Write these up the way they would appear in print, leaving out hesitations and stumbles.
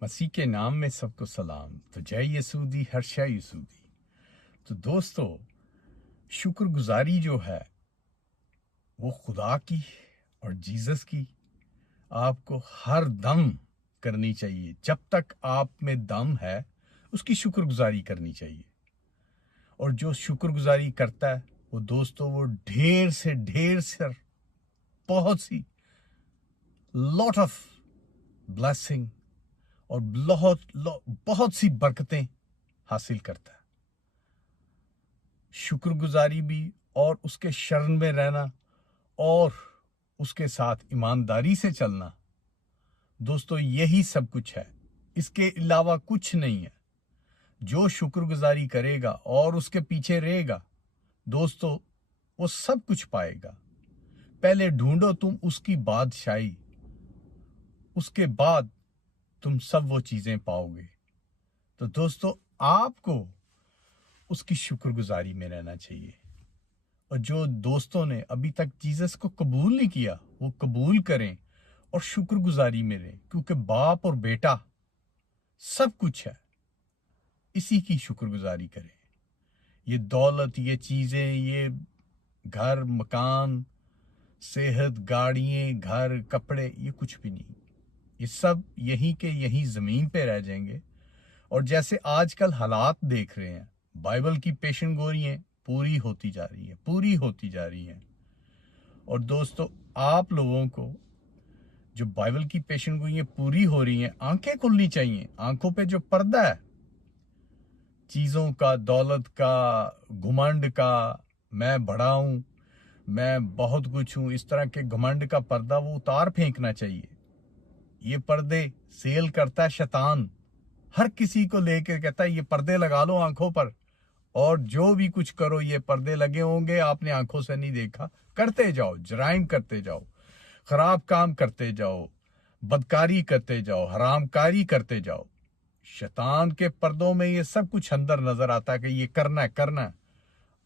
مسیح کے نام میں سب کو سلام۔ تو جے یسودی ہر شے یسودی۔ تو دوستو، شکر گزاری جو ہے وہ خدا کی اور جیزس کی آپ کو ہر دم کرنی چاہیے۔ جب تک آپ میں دم ہے اس کی شکر گزاری کرنی چاہیے۔ اور جو شکر گزاری کرتا ہے وہ دوستو وہ ڈھیر سے بہت سی لاٹ آف بلیسنگ اور بہت سی برکتیں حاصل کرتا ہے۔ شکر گزاری بھی اور اس کے شرن میں رہنا اور اس کے ساتھ ایمانداری سے چلنا، دوستو یہی سب کچھ ہے، اس کے علاوہ کچھ نہیں ہے۔ جو شکر گزاری کرے گا اور اس کے پیچھے رہے گا دوستو وہ سب کچھ پائے گا۔ پہلے ڈھونڈو تم اس کی بادشاہی، اس کے بعد تم سب وہ چیزیں پاؤ گے۔ تو دوستو آپ کو اس کی شکر گزاری میں رہنا چاہیے۔ اور جو دوستوں نے ابھی تک جیزس کو قبول نہیں کیا وہ قبول کریں اور شکر گزاری میں رہیں، کیونکہ باپ اور بیٹا سب کچھ ہے، اسی کی شکر گزاری کریں۔ یہ دولت، یہ چیزیں، یہ گھر، مکان، صحت، گاڑیاں، گھر، کپڑے، یہ کچھ بھی نہیں، یہ سب یہیں کے یہیں زمین پہ رہ جائیں گے۔ اور جیسے آج کل حالات دیکھ رہے ہیں، بائبل کی پیشن گوئیاں پوری ہوتی جا رہی ہیں۔ اور دوستو آپ لوگوں کو جو بائبل کی پیشن گوئیاں پوری ہو رہی ہیں، آنکھیں کھلنی چاہیے۔ آنکھوں پہ جو پردہ ہے چیزوں کا، دولت کا، گھمنڈ کا، میں بڑا ہوں، میں بہت کچھ ہوں، اس طرح کے گھمنڈ کا پردہ وہ اتار پھینکنا چاہیے۔ یہ پردے سیل کرتا ہے شیطان، ہر کسی کو لے کے کہتا ہے یہ پردے لگا لو آنکھوں پر، اور جو بھی کچھ کرو یہ پردے لگے ہوں گے، آپ نے آنکھوں سے نہیں دیکھا، کرتے جاؤ، جرائم کرتے جاؤ، خراب کام کرتے جاؤ، بدکاری کرتے جاؤ، حرام کاری کرتے جاؤ۔ شیطان کے پردوں میں یہ سب کچھ اندر نظر آتا ہے کہ یہ کرنا ہے۔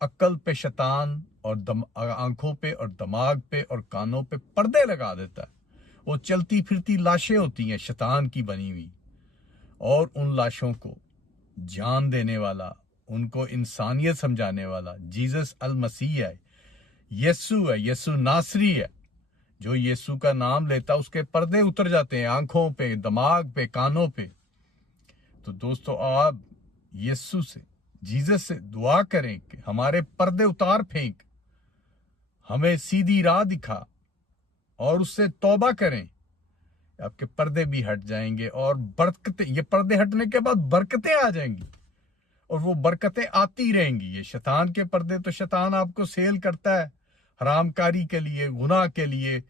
عقل پہ شیطان اور آنکھوں پہ اور دماغ پہ اور کانوں پہ پردے لگا دیتا ہے۔ وہ چلتی پھرتی لاشیں ہوتی ہیں شیطان کی بنی ہوئی، اور ان لاشوں کو جان دینے والا، ان کو انسانیت سمجھانے والا جیزس المسیح ہے، یسوع ناصری ہے۔ جو یسوع کا نام لیتا اس کے پردے اتر جاتے ہیں، آنکھوں پہ، دماغ پہ، کانوں پہ۔ تو دوستو آپ یسوع سے، جیزس سے دعا کریں کہ ہمارے پردے اتار پھینک، ہمیں سیدھی راہ دکھا، اور اس سے توبہ کریں، آپ کے پردے بھی ہٹ جائیں گے اور برکتیں، یہ پردے ہٹنے کے بعد برکتیں آ جائیں گی، اور وہ برکتیں آتی رہیں گی۔ یہ شیطان کے پردے تو شیطان آپ کو سیل کرتا ہے حرام کاری کے لیے، گناہ کے لیے،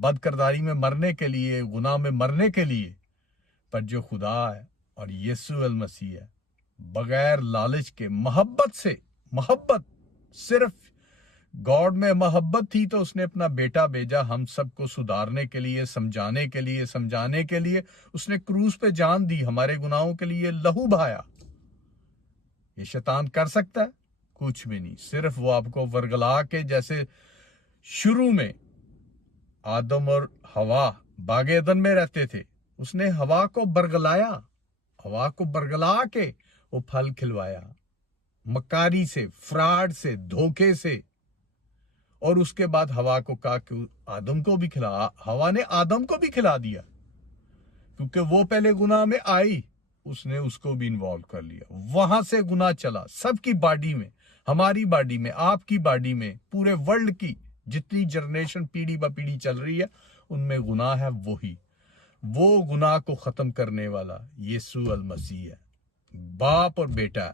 بد کرداری میں مرنے کے لیے، گناہ میں مرنے کے لیے۔ پر جو خدا ہے اور یسوع المسیح ہے، بغیر لالچ کے، محبت صرف گاڈ میں محبت تھی تو اس نے اپنا بیٹا بھیجا ہم سب کو سدھارنے کے لیے، سمجھانے کے لیے اس نے کروس پہ جان دی، ہمارے گناہوں کے لیے لہو بہایا۔ یہ شیطان کر سکتا ہے؟ کچھ بھی نہیں۔ صرف وہ آپ کو ورگلا کے، جیسے شروع میں آدم اور حوا باغ عدن میں رہتے تھے، اس نے حوا کو برگلا کے وہ پھل کھلوایا، مکاری سے، فراڈ سے، دھوکے سے۔ اور اس کے بعد حوا کو کہا کہ آدم کو بھی کھلا، حوا نے آدم کو بھی کھلا دیا، کیونکہ وہ پہلے گناہ میں آئی، اس نے اس کو بھی انوالو کر لیا۔ وہاں سے گناہ چلا سب کی باڈی میں، ہماری باڈی میں، آپ کی باڈی میں، پورے ورلڈ کی جتنی جنریشن پیڑھی با پیڑھی چل رہی ہے ان میں گناہ ہے۔ وہ گناہ کو ختم کرنے والا یسوع المسیح ہے، باپ اور بیٹا،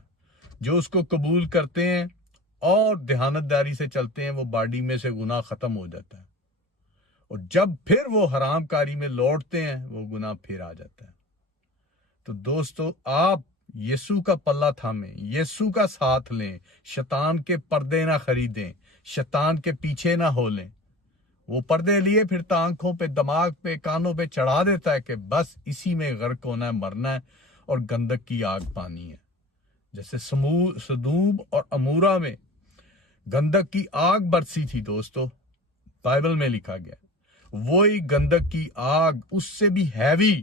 جو اس کو قبول کرتے ہیں اور دیانتداری سے چلتے ہیں، وہ باڈی میں سے گناہ ختم ہو جاتا ہے، اور جب پھر وہ حرام کاری میں لوٹتے ہیں وہ گناہ پھر آ جاتا ہے۔ تو دوستو آپ یسوع کا پلہ تھامیں، یسوع کا ساتھ لیں، شیطان کے پردے نہ خریدیں، شیطان کے پیچھے نہ ہو لیں۔ وہ پردے لیے پھرتا آنکھوں پہ، دماغ پہ، کانوں پہ چڑھا دیتا ہے کہ بس اسی میں غرق ہونا ہے، مرنا ہے اور گندک کی آگ پانی ہے۔ جیسے سدوم اور امورا میں گندک کی آگ برسی تھی دوستو، بائبل میں لکھا گیا، وہی گندک کی آگ، اس سے بھی ہیوی